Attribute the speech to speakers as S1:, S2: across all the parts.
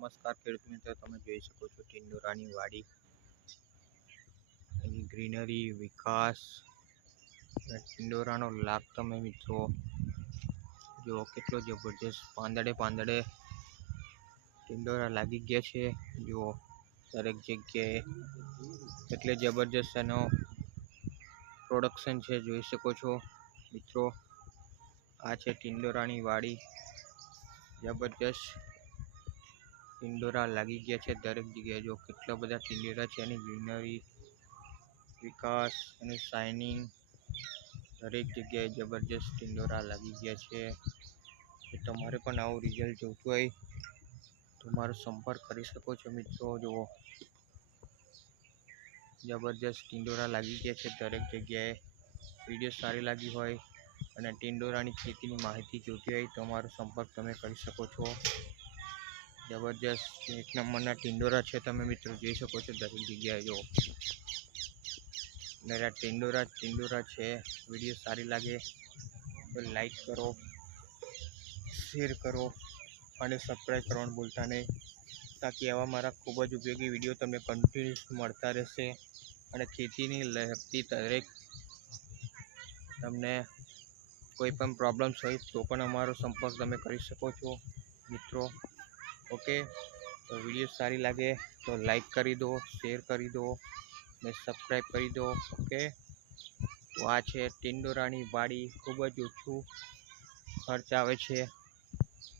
S1: નમસ્કાર ખેડૂત મિત્રો, તમે જોઈ શકો છો ટિંડોરાની વાડી. એની ગ્રીનરી વિકાસ ટિંડોરાનો લાભ તમે મિત્રો જુઓ કેટલો જબરજસ્ત પાંદડે પાંદડે ટિંડોરા લાગી ગયા છે. જુઓ દરેક જગ્યાએ એટલે જબરજસ્ત એનો પ્રોડક્શન છે, જોઈ શકો છો મિત્રો. આ છે ટિંડોરાની વાડી. જબરજસ્ત ટિંડોરા લાગી ગયા છે દરેક જગ્યાએ. જો કેટલા બધા ટિંડોરા છે એની ગ્રીનરી વિકાસ અને શાઇનિંગ દરેક જગ્યાએ જબરજસ્ત ટિંડોરા લાગી ગયા છે. જો તમારે પણ આવું રિઝલ્ટ જોતું હોય તો મારો સંપર્ક કરી શકો છો મિત્રો. જુઓ. જબરજસ્ત ટિંડોરા લાગી ગયા છે દરેક જગ્યાએ. વીડિયો સારી લાગી હોય અને ટિંડોરાની ખેતીની માહિતી જોઈતી હોય તો મારો સંપર્ક તમે કરી શકો છો. જબરજસ્ત એક નંબરના ટિંડોરા છે, તમે મિત્રો જોઈ શકો છો, દરેક જગ્યાએ જો અને આ ટિંડોરા ટિંડોરા છે. વીડિયો સારી લાગે તો લાઈક કરો શેર કરો અને સબસ્ક્રાઈબ કરવાનું ભૂલતા નહીં. તાકી આવા મારા ખૂબ જ ઉપયોગી વીડિયો તમને કન્ટિન્યુઅસ મળતા રહેશે અને ખેતીની લગતી દરેક તમને કોઈ પણ પ્રોબ્લેમ્સ હોય તો પણ અમારો સંપર્ક તમે કરી શકો છો. મિત્રો ઓકે? તો વીડિયો સારી લાગે તો લાઈક કરી દો શેર કરી દો ને સબસ્ક્રાઈબ કરી દો, ઓકે? તો આ છે ટિંડોરાની વાડી. ખૂબ જ ઓછું ખર્ચ આવે છે.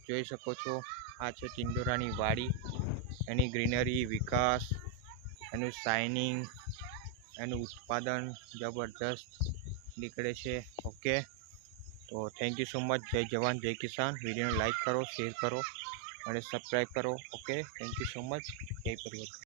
S1: જોઈ શકો છો, આ છે ટિંડોરાની વાડી. એની ગ્રીનરી વિકાસ, એનું શાઇનિંગ એનું ઉત્પાદન જબરજસ્ત નીકળે છે, ઓકે? તો થેન્ક યુ સો મચ જય જવાન, જય કિસાન. વિડીયોને લાઈક કરો શેર કરો. અને સબસ્ક્રાઈબ કરો. Okay thank you so much જય પરિવર્તન